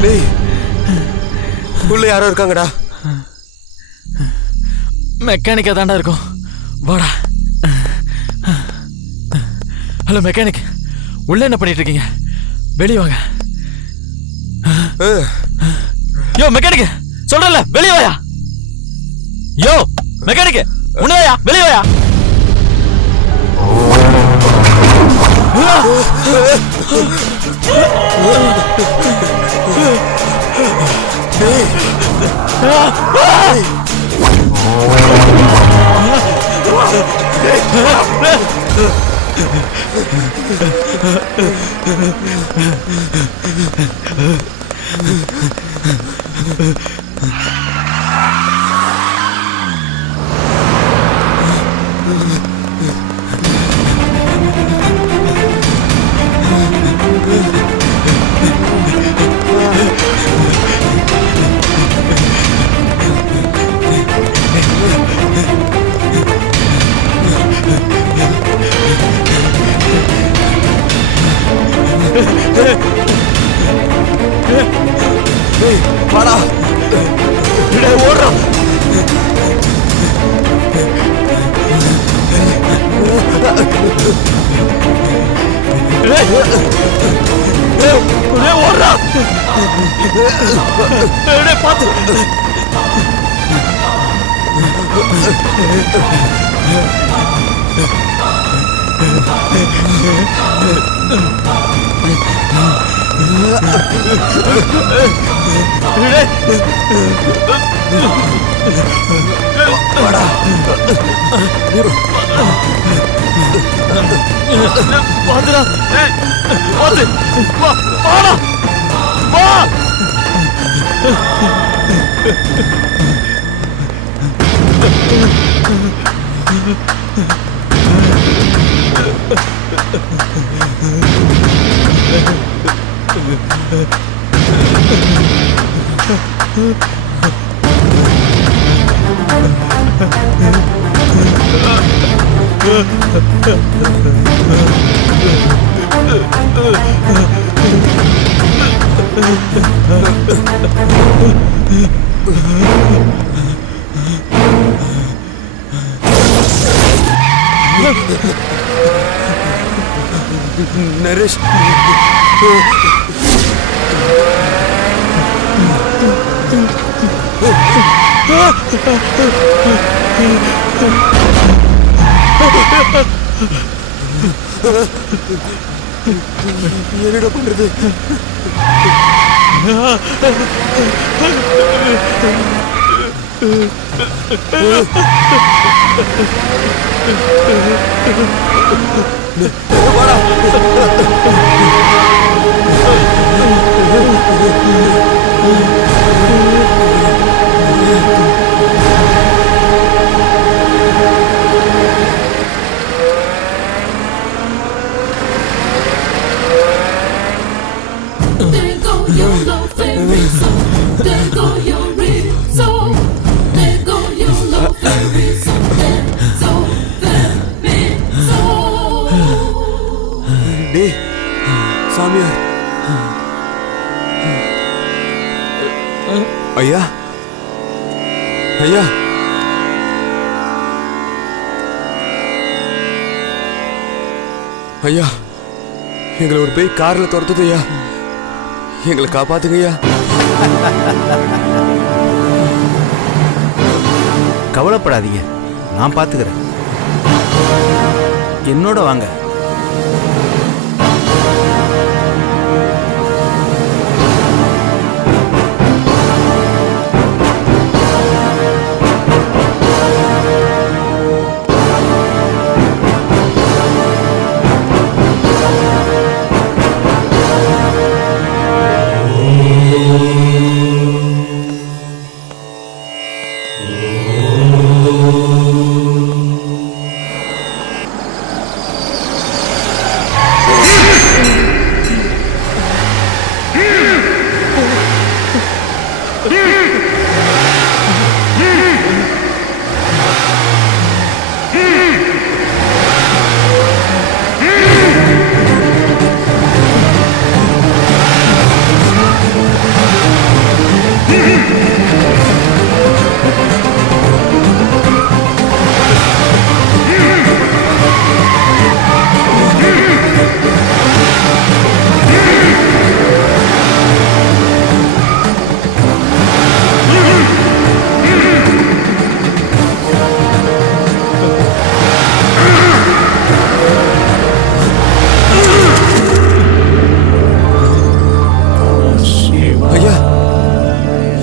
டேய், உள்ள யாரோ இருக்காங்கடா. மெக்கானிக்கா தாண்டா இருக்கும். வாடா. ஹலோ மெக்கானிக், உள்ள என்ன பண்ணிட்டு இருக்கீங்க? வெளியே வாங்க. யோ மெக்கானிக், சொல்றல வெளியே வாயா. யோ மெக்கானிக், உன்னயா வெளியே வாயா. வாடா, ஓடுறா. ஓடுறா. பார்த்து வாடா. பாத்துடா, பாத்து வாடா, வா. நரேஷ், என்னடா பண்றது? வாடா. டேய் சாமியார், ஐயா ஐயா, ஐயா, எங்களை ஒரு பேய் கார்ல துரத்துது ஐயா. எங்களை காப்பாத்துங்க ஐயா. கவலைப்படாதீங்க, நான் பார்த்துக்கிறேன். என்னோட வாங்க.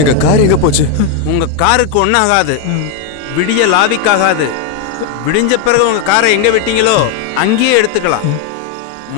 எங்க கார் எங்க போச்சு? உங்க காருக்கு ஒன்றும் ஆகாது. விடிய லாவிக்காகாது. விடிஞ்ச பிறகு உங்க காரை எங்க விட்டீங்களோ அங்கேயே எடுத்துக்கலாம்.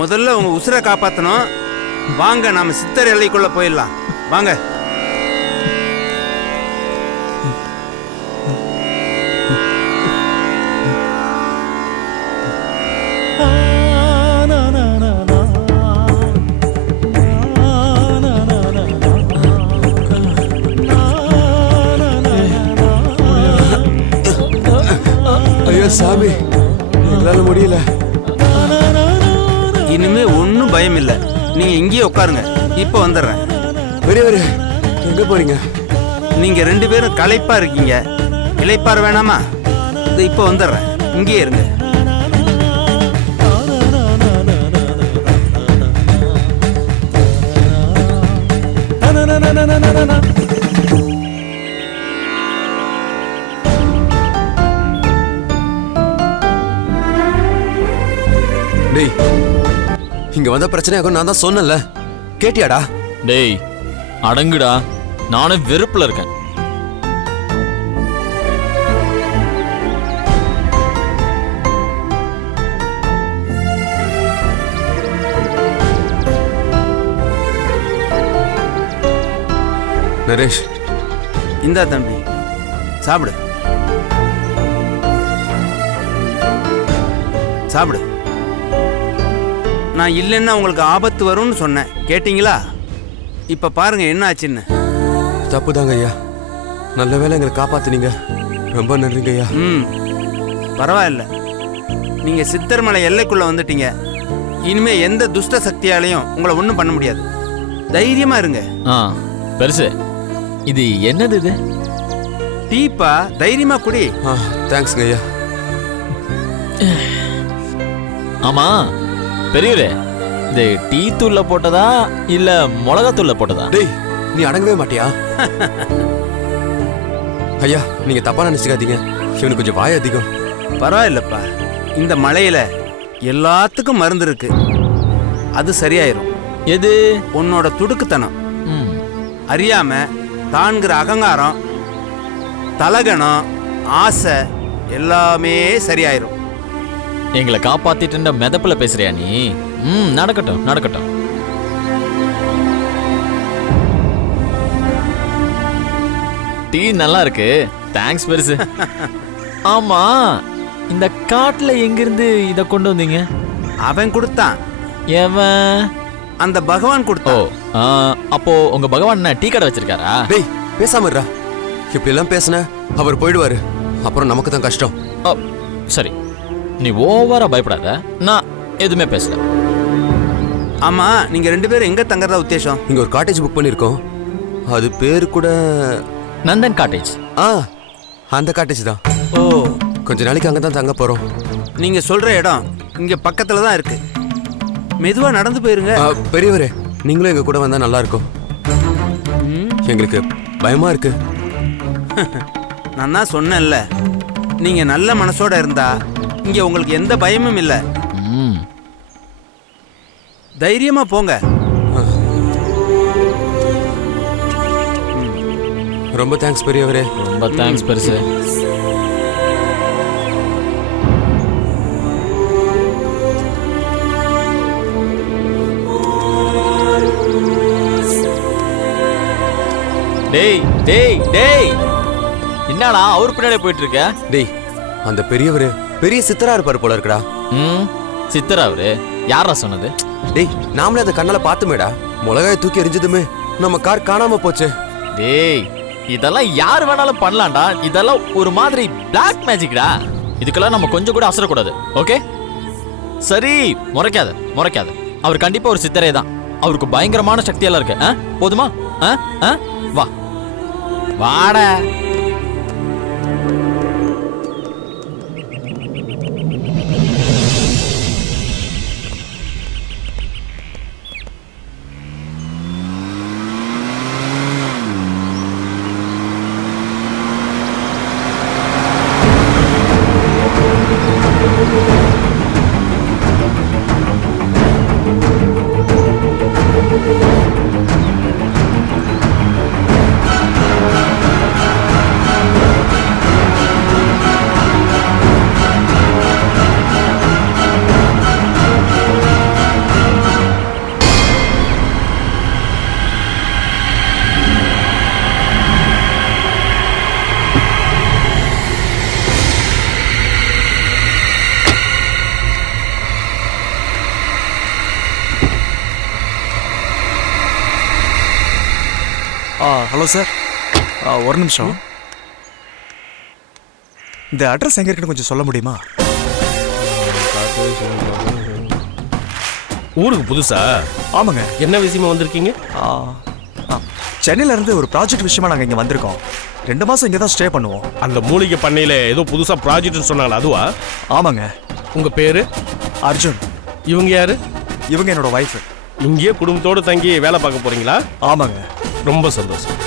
முதல்ல உங்க உசுரை காப்பாற்றணும். வாங்க, நாம சித்தர் எல்லைக்குள்ள போயிடலாம். வாங்க. ஐயோ சாமி, எங்களால முடியல. இனிமே ஒன்றும் பயம் இல்லை. நீங்க இங்கேயே உட்காருங்க. இப்போ வந்துடுறேன். பெரியவரே, எங்க போறீங்க? நீங்க 2 பேரும் களைப்பா இருக்கீங்க. இளைப்பாற வேணாமா? இப்போ வந்துடுறேன். இங்கேயே இருங்க. டேய், இங்க வந்த பிரச்சனையாகும் நான் தான் சொன்னேன்ல, கேட்டியாடா? டேய் அடங்குடா, நானும் வெறுப்புல இருக்கேன். நரேஷ், இந்தா தம்பி, சாப்பிடு சாப்பிடு. நான் இல்லைன்னா உங்களுக்கு ஆபத்து வரும்னு சொன்னேன், கேட்டீங்களா? இப்ப பாருங்க என்ன ஆச்சுன்னு. தப்புதாங்க ஐயா. நல்ல வேளை எங்களை காப்பாத்துனீங்க. ரொம்ப நன்றிங்க ஐயா. பரவாயில்ல. நீங்க சித்தர்மலை எல்லைக்குள்ள வந்துட்டீங்க. இனிமே எந்த துஷ்ட சக்தியாலையும் உங்களை ஒன்றும் பண்ண முடியாது. தைரியமா இருங்க. பெருசு, இது என்னது? இது டீப்பா, தைரியமா குடி. தேங்க்ஸ்ங்க ஐயா. ஆமா பெரியவரே, இது டீ தூள்ல போட்டதா இல்ல மிளகாத்தூள்ல போட்டதா? டேய், நீ அடங்கவே மாட்டியா? ஐயா, நீங்க தப்பா நினைச்சுக்காதீங்க. இவனுக்கு கொஞ்சம் வாய் அதிகம். பரவாயில்லப்பா. இந்த மலையில எல்லாத்துக்கும் மருந்து இருக்கு. அது சரியாயிரும். எது? உன்னோட துடுக்குத்தனம், அறியாம தான்கிற அகங்காரம், தலகணம், ஆசை எல்லாமே சரியாயிரும். எங்களை காப்பாத்திட்டு மெதப்புல பேசுறியா நீ? நடக்கட்டும் நடக்கட்டும். டீ நல்லா இருக்கு. தேங்க்ஸ் பெருசு. ஆமா, இந்த காட்டுல எங்கிருந்து இத கொண்டு வந்தீங்க? அவன் கொடுத்தான். எவன்? அந்த பகவான் கொடுத்தான். அப்போ உங்க பகவான் என்ன டீ கடை வச்சிருக்காரா? டேய், பேசாம இருடா. இப்படி எல்லாம் பேசுன அவர் போயிடுவாரு. அப்புறம் நமக்கு தான் கஷ்டம். சரி, நீ ஓவரா பயப்படாத. நான் எதுவுமே பேசல. ஆமா, நீங்க 2 பேரும் எங்க தங்கறதா உத்தேசம்? இங்க ஒரு காட்டேஜ் புக் பண்ணிருக்கோம். அது பேரு கூட நந்தன் காட்டேஜ். அந்த காட்டேஜ் தான். ஓ, கொஞ்ச நாளைக்கு அங்க தான் தங்க போறோம். நீங்க சொல்ற இடம் இங்க பக்கத்துல தான் இருக்கு. மெதுவா நடந்து போயிருங்க. பெரியவரே, நீங்களும் எங்க கூட வந்தா நல்லா இருக்கும். எங்களுக்கு பயமா இருக்கு. நான் தான் சொன்னேன்ல, நீங்க நல்ல மனசோட இருந்தா இங்க உங்களுக்கு எந்த பயமும் இல்ல. தைரியமா போங்க. ரொம்ப தேங்க்ஸ் பெரியவரே. ரொம்ப தேங்க்ஸ் பெருசு. டேய் டேய் டேய், என்னடா அவர் பின்னாடி போயிட்டு இருக்க? டேய், அந்த பெரியவரு பெரிய சித்தரா இருப்பாரு போல இருக்குடா. சித்தரா அவரு? யாரா சொன்னது? டேய், நாமளே அந்த கண்ணால பாத்துமேடா. மிளகாய் தூக்கி எரிஞ்சதுமே நம்ம கார் காணாம போச்சு. டேய், இதெல்லாம் யார் வேணாலும் பண்ணலாம்டா. இதெல்லாம் ஒரு மாதிரி பிளாக் மேஜிக்டா. இதுக்கெல்லாம் நம்ம கொஞ்சம் கூட அசரக்கூடாது. ஓகே? சரி, முறைக்காத முறைக்காத. அவர் கண்டிப்பா ஒரு சித்தரே தான். அவருக்கு பயங்கரமான சக்தியெல்லாம் இருக்கு. போதுமா? வா வாடா. ஹலோ சார், ஒரு நிமிஷம். இந்த அட்ரஸ் எங்கே இருக்குன்னு கொஞ்சம் சொல்ல முடியுமா? ஊருக்கு புதுசா? ஆமாங்க. என்ன விஷயமா வந்திருக்கீங்க? சென்னையில இருந்து ஒரு ப்ராஜெக்ட் விஷயமா நாங்கள் இங்கே வந்திருக்கோம். 2 மாதம் இங்கே தான் ஸ்டே பண்ணுவோம். அந்த மூலிகை பண்ணையில ஏதோ புதுசா ப்ராஜெக்ட் சொன்னாங்களா, அதுவா? ஆமாங்க. உங்க பேரு? அர்ஜுன். இவங்க யாரு? இவங்க என்னோட ஒய்ஃபு. இங்கேயே குடும்பத்தோடு தங்கி வேலை பார்க்க போறீங்களா? ஆமாங்க. ரொம்ப சந்தோஷம்.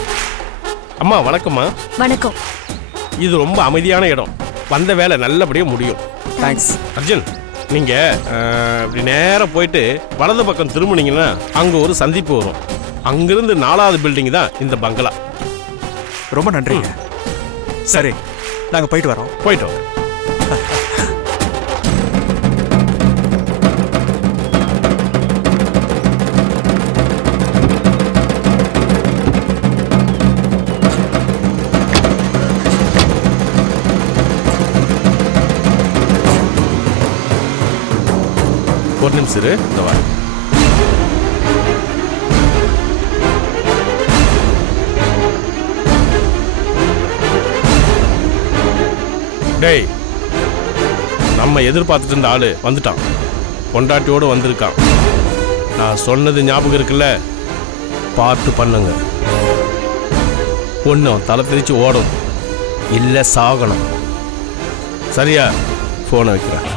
அம்மா வணக்கம்மா. வணக்கம். இது ரொம்ப அமைதியான இடம். வந்த வேலை நல்லபடியாக முடியும். தேங்க்ஸ். அர்ஜுன், நீங்க இப்படி நேராக போயிட்டு வலது பக்கம் திரும்பினீங்கன்னா அங்க ஒரு சந்திப்பு வரும். அங்கிருந்து 4வது பில்டிங் தான் இந்த பங்களா. ரொம்ப நன்றிங்க. சரி, நாங்கள் போயிட்டு வரோம். போயிட்டோம். ஒரு நிமிஷம் இரு, இந்த வா. டேய், நம்ம எதிர்பார்த்துட்டு இருந்த ஆளு வந்துட்டான். பொண்டாட்டியோடு வந்திருக்கான். நான் சொன்னது ஞாபகம் இருக்குல்ல? பார்த்து பண்ணுங்க. ஒன்றும் தலை பிரிச்சு ஓடும், இல்லை சாகணும். சரியா? ஃபோனை வைக்கிறேன்.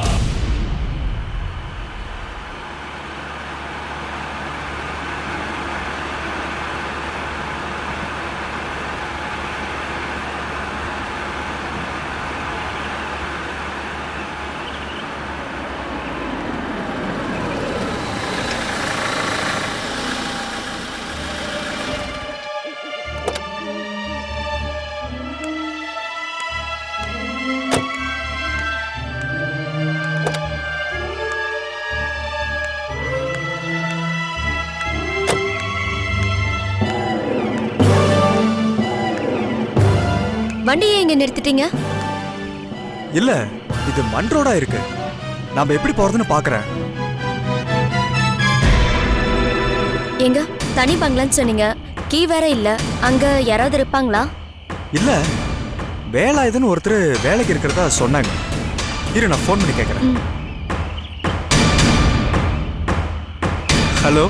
வண்டியை எங்க நிறுத்திட்டீங்க? இல்ல, இது மண் ரோடா இருக்கு. நாம எப்படி போறதுன்னு பாக்குறேன். எங்க தனி பங்களான்னு சொன்னீங்க, கீ வேற இல்ல. அங்க யாராவது இருப்பாங்களா? இல்ல, வேலாயுதன்னு ஒருத்தர் வேலைக்கு இருக்கிறதா சொன்னாங்க. இரு, நான் ஃபோன் பண்ணி கேட்கறேன். ஹலோ,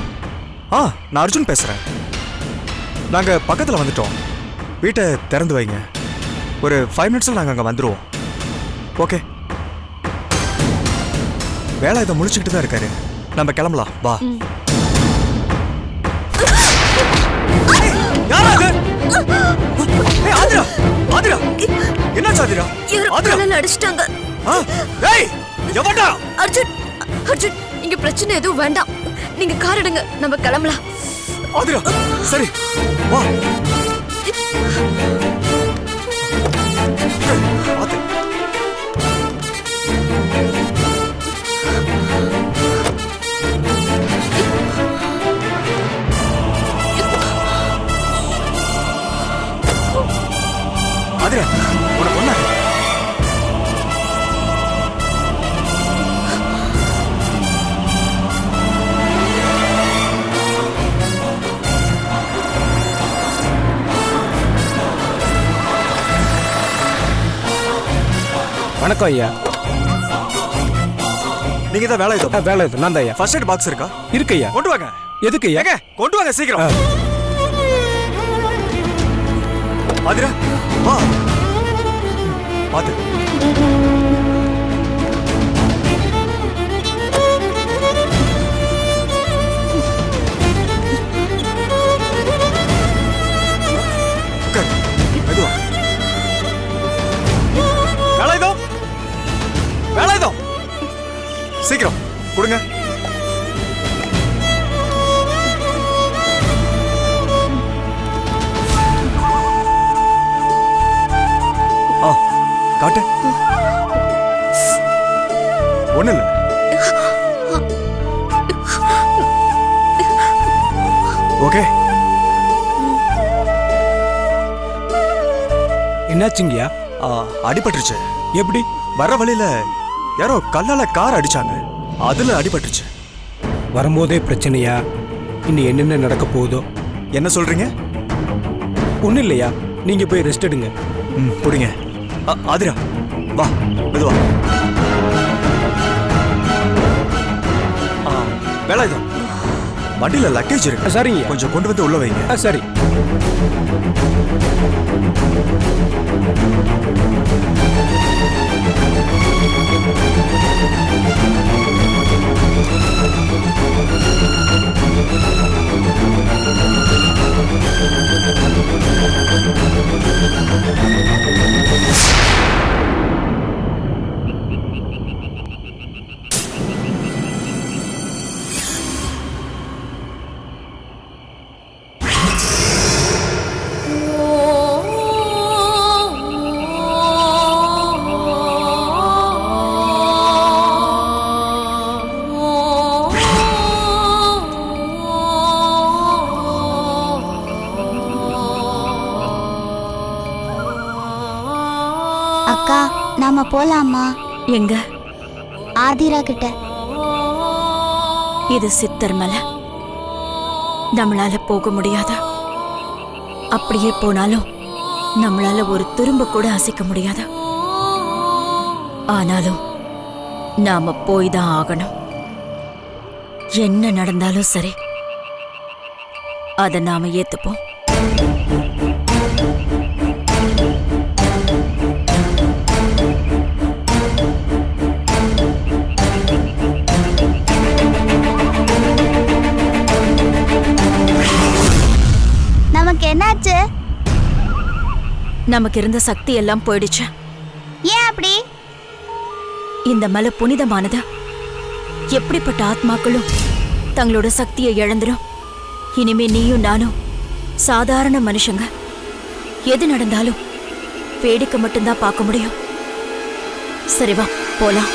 நான் அர்ஜுன் பேசுறேன். நாங்க பக்கத்துல வந்துட்டோம். வீட்டை திறந்து வைங்க. ஒரு 5 மினிட்ஸ்ல நாங்க அங்க வந்துருவோம். ஓகே. வேலாயுதம் முழிச்சுக்கிட்டு தான் இருக்காரு. நம்ம கிளம்பலாம், வா. என்ன சாதிரா? அடிச்சிட்டாங்க. அர்ஜுன், அர்ஜுன், இங்க பிரச்சனை எதுவும் வேண்டாம். நீங்க கார் எடுங்க, நம்ம கிளம்பலாம். ஆதிரா, சரி வா. ஆதிரா, உனக்கு ஒண்ணா? வணக்கம் ஐயா. நீங்க தான் வேலாயுதம்? வேலாயுதம் நான் தான் ஐயா. ஃபர்ஸ்ட் எய்ட் பாக்ஸ் இருக்கா? இருக்கு ஐயா. கொண்டு வாங்க. எதுக்கு ஐயா? ஏங்க, கொண்டு வாங்க சீக்கிரம். ஆதிரா, வா. பாத்து. மெதுவா. வேலாயுதம், வேலாயுதம், சீக்கிரம் கொடுங்க. காட்டு. ஒண்ணு இல்ல. ஓகே. என்னாச்சுங்கய்யா? அடிபட்டுருச்சு. எப்படி? வர வழியில யாரோ கல்லால கார் அடிச்சாங்க. அதுல அடிபட்டுருச்சு. வரும்போதே பிரச்சனையா? இன்னும் என்னென்ன நடக்க போகுதோ? என்ன சொல்றீங்க? ஒன்றும் இல்லையா நீங்க போய் ரெஸ்ட் எடுங்க. ம் பிடிங்க. ஆதிரா வா மெதுவா. வேலாயுதம் வண்டியில் லக்கேஜ் இருக்கு. சரிங்க. கொஞ்சம் கொண்டு வந்து உள்ள வைங்க. சரி. அக்கா நாம போலாமா? எங்க? ஆதிரா கிட்ட. இது சித்தர் மலை. நம்மளால போக முடியாதா? அப்படியே போனாலும் நம்மளால ஒரு துரும்ப கூட அசைக்க முடியாதா? ஆனாலும் நாம போய் தான் ஆகணும். என்ன நடந்தாலும் சரி, அதை நாம ஏத்துப்போம். நமக்கு என்னாச்சு? நமக்கு இருந்த சக்தி எல்லாம் போயிடுச்சு. ஏன் அப்படி? இந்த மலை புனிதமானது. எப்படிப்பட்ட ஆத்மாக்களும் தங்களோட சக்தியை இழந்துடும். இனிமே நீயும் நானும் சாதாரண மனுஷங்க. எது நடந்தாலும் வேடிக்கை மட்டும்தான் பார்க்க முடியும். சரி வா போலாம்.